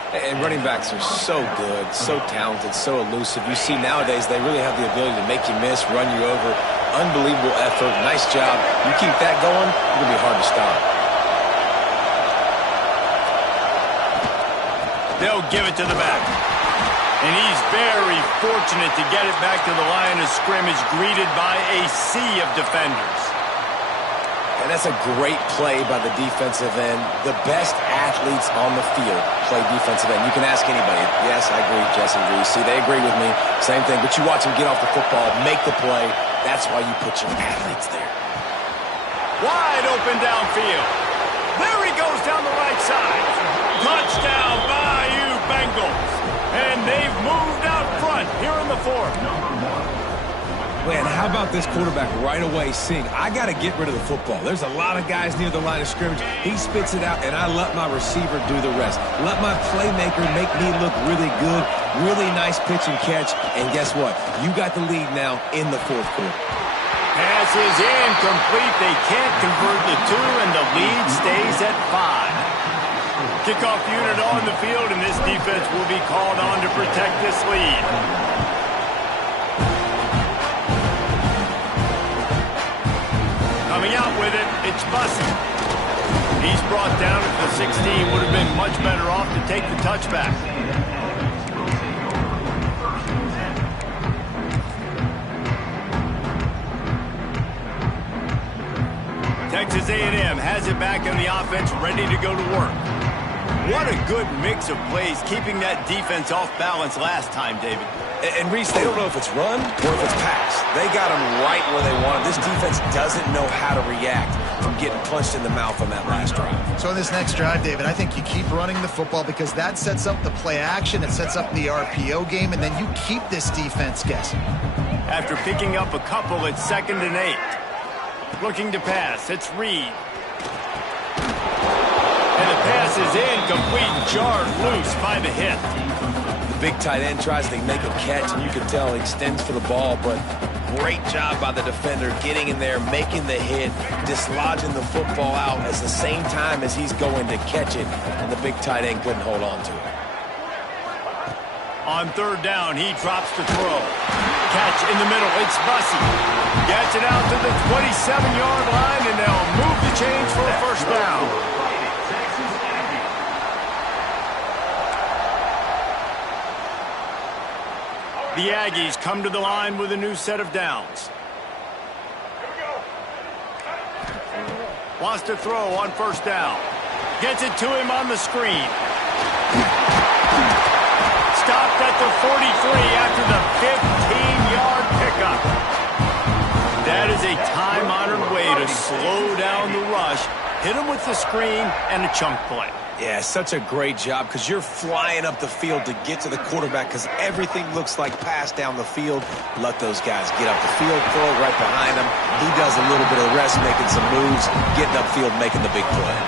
And running backs are so good, so talented, so elusive. You see nowadays they really have the ability to make you miss, run you over. Unbelievable effort. Nice job. You keep that going, it's going to be hard to stop. They'll give it to the back. And he's very fortunate to get it back to the line of scrimmage, greeted by a sea of defenders. And that's a great play by the defensive end. The best athletes on the field play defensive end. You can ask anybody. Yes, I agree, Jesse Reese. See, they agree with me. Same thing. But you watch them get off the football, make the play. That's why you put your athletes there. Wide open downfield. There he goes down the right side. Touchdown, Bayou Bengals. And they've moved out front here in the fourth. Man, how about this quarterback right away seeing, I got to get rid of the football. There's a lot of guys near the line of scrimmage. He spits it out, and I let my receiver do the rest. Let my playmaker make me look really good. Really nice pitch and catch. And guess what? You got the lead now in the fourth quarter. Pass is incomplete. They can't convert the two, and the lead stays at 5. Kickoff unit on the field, and this defense will be called on to protect this lead. Coming out with it, it's Bussey. He's brought down at the 16. Would have been much better off to take the touchback. Texas A&M has it back on the offense, ready to go to work. What a good mix of plays, keeping that defense off balance last time, David. And Reese, they don't know if it's run or if it's pass. They got them right where they want them. This defense doesn't know how to react from getting punched in the mouth on that last drive. So in this next drive, David, I think you keep running the football because that sets up the play action, it sets up the RPO game, and then you keep this defense guessing. After picking up a couple, it's 2nd and 8. Looking to pass, it's Reed. And the pass is incomplete, jarred loose by the hit. The big tight end tries to make a catch, and you can tell he extends for the ball, but great job by the defender getting in there, making the hit, dislodging the football out at the same time as he's going to catch it, and the big tight end couldn't hold on to it. On 3rd down, he drops the throw. Catch in the middle, it's Bussey. Gets it out to the 27-yard line, and they'll move the chains for a first down. The Aggies come to the line with a new set of downs. Wants to throw on 1st down. Gets it to him on the screen. Stopped at the 43 after the 15-yard pickup. That is a time-honored way to slow down the rush, hit him with the screen, and a chunk play. Yeah, such a great job because you're flying up the field to get to the quarterback because everything looks like pass down the field. Let those guys get up the field, throw it right behind him. He does a little bit of the rest, making some moves, getting upfield, making the big play.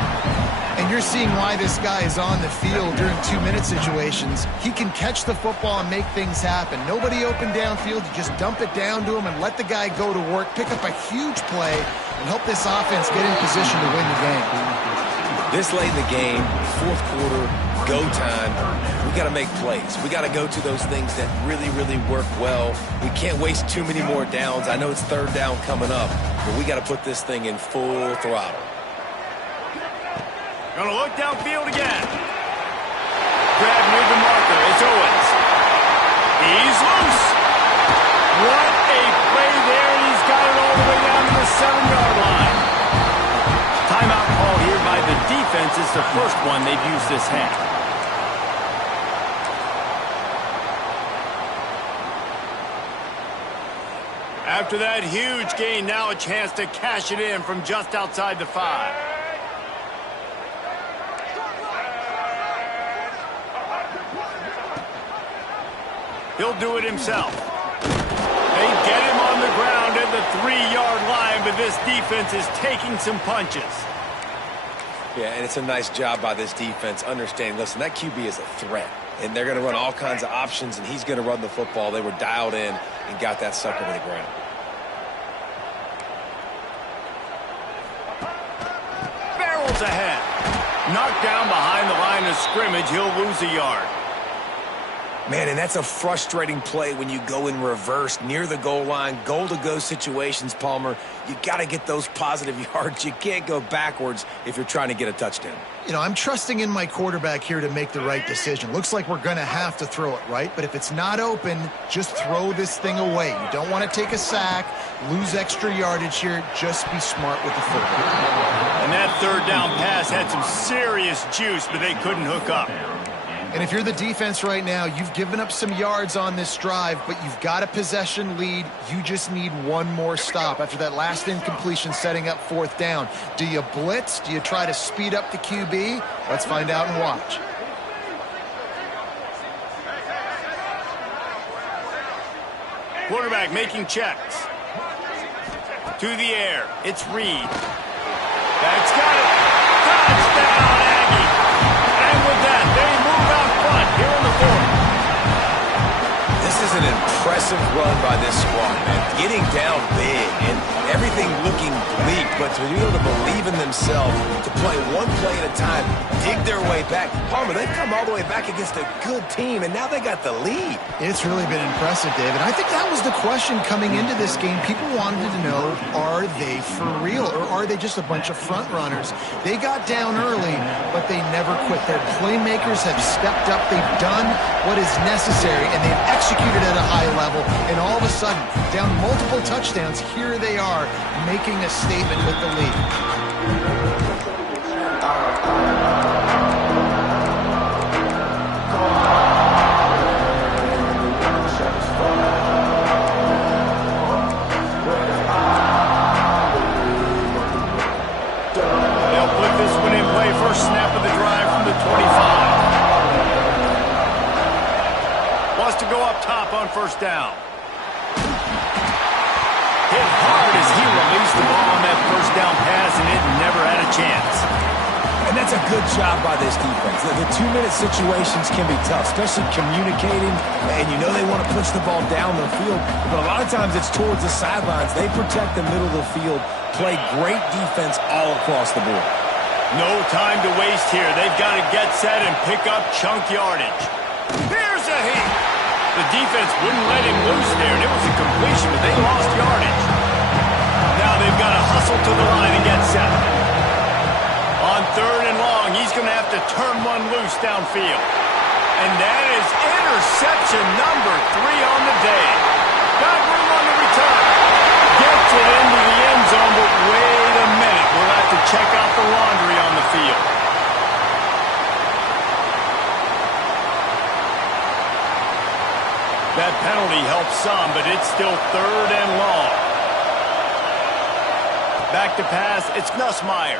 And you're seeing why this guy is on the field during 2-minute situations. He can catch the football and make things happen. Nobody open downfield. You just dump it down to him and let the guy go to work, pick up a huge play, and help this offense get in position to win the game. This late in the game, fourth quarter, go time, we got to make plays. We got to go to those things that really, really work well. We can't waste too many more downs. I know it's 3rd down coming up, but we got to put this thing in full throttle. Gonna look downfield again. Grab near the marker. It's Owens. He's loose. What a play there, and he's got it all the way down to the 7-yard line. Timeout call here by the defense. It's the first one they've used this half. After that huge gain, now a chance to cash it in from just outside the 5. He'll do it himself. They get him on the ground at the 3-yard line, but this defense is taking some punches. Yeah, and it's a nice job by this defense understanding, listen, that QB is a threat, and they're going to run all kinds of options, and he's going to run the football. They were dialed in and got that sucker to the ground. Barrels ahead. Knocked down behind the line of scrimmage. He'll lose a yard. Man, and that's a frustrating play when you go in reverse near the goal line, goal-to-go situations, Palmer. You got to get those positive yards. You can't go backwards if you're trying to get a touchdown. You know, I'm trusting in my quarterback here to make the right decision. Looks like we're going to have to throw it, right? But if it's not open, just throw this thing away. You don't want to take a sack, lose extra yardage here. Just be smart with the football. And that third down pass had some serious juice, but they couldn't hook up. And if you're the defense right now, you've given up some yards on this drive, but you've got a possession lead. You just need one more stop after that last incompletion setting up 4th down. Do you blitz? Do you try to speed up the QB? Let's find out and watch. Quarterback making checks. To the air. It's Reed. That's got it. Touchdown, Aggie. And with that, they move out front here in the 4th. This is an impressive run by this squad, man. Getting down big and everything looking bleak, but to be able to believe in themselves, to play one play at a time, dig their way back. Palmer, they've come all the way back against a good team, and now they got the lead. It's really been impressive, David. I think that was the question coming into this game. People wanted to know, are they for real, or are they just a bunch of front runners? They got down early, but they never quit. Their playmakers have stepped up. They've done what is necessary, and they've executed at a high level, and all of a sudden, down multiple touchdowns, here they are making a statement with the lead. First snap of the drive from the 25. Wants to go up top on 1st down. Hit hard as he released the ball on that 1st down pass, and it never had a chance. And that's a good job by this defense. The 2-minute situations can be tough, especially communicating, and you know they want to push the ball down the field, but a lot of times it's towards the sidelines. They protect the middle of the field, play great defense all across the board. No time to waste here. They've got to get set and pick up chunk yardage. Here's a heat. The defense wouldn't let him loose there, and it was a completion, but they lost yardage. Now they've got to hustle to the line and get set. On 3rd and long, he's going to have to turn one loose downfield. And that is interception number 3 on the day. Got room on the return. Gets it into the end zone, but wait a minute. We'll have to check out the laundry on the field. That penalty helps some, but it's still 3rd and long. Back to pass, it's Nussmeier.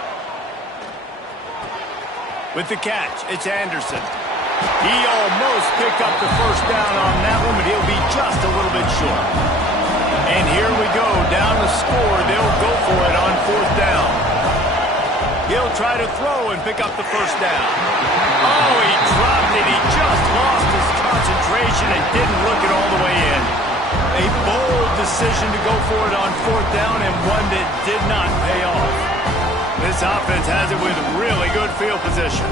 With the catch, it's Anderson. He almost picked up the 1st down on that one, but he'll be just a little bit short. And here we go, down the score. They'll go for it on 4th down. He'll try to throw and pick up the 1st down. Oh, he dropped it. He just lost his concentration and didn't look it all the way in. A bold decision to go for it on 4th down, and one that did not pay off. This offense has it with really good field position.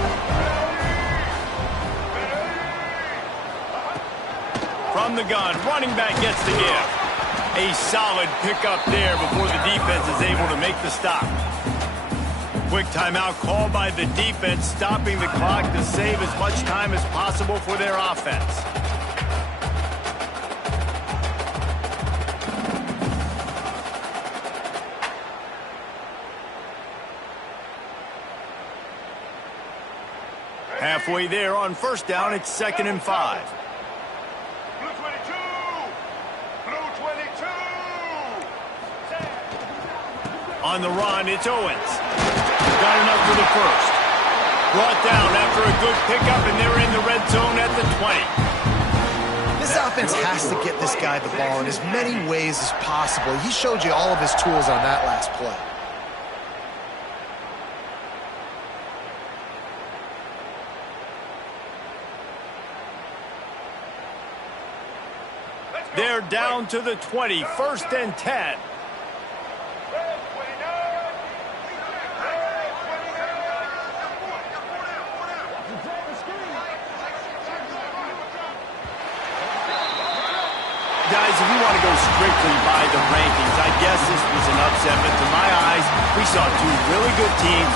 From the gun, running back gets the give. A solid pickup there before the defense is able to make the stop. Quick timeout called by the defense, stopping the clock to save as much time as possible for their offense. Halfway there on first down, it's 2nd and 5. Blue 22! Blue 22! On the run, it's Owens. Got enough for the first. Brought down after a good pickup, and they're in the red zone at the 20. This offense has to get this guy the ball in as many ways as possible. He showed you all of his tools on that last play. They're down to the 20, 1st and 10. Guys, if you want to go strictly by the rankings, I guess this was an upset, but to my eyes, we saw two really good teams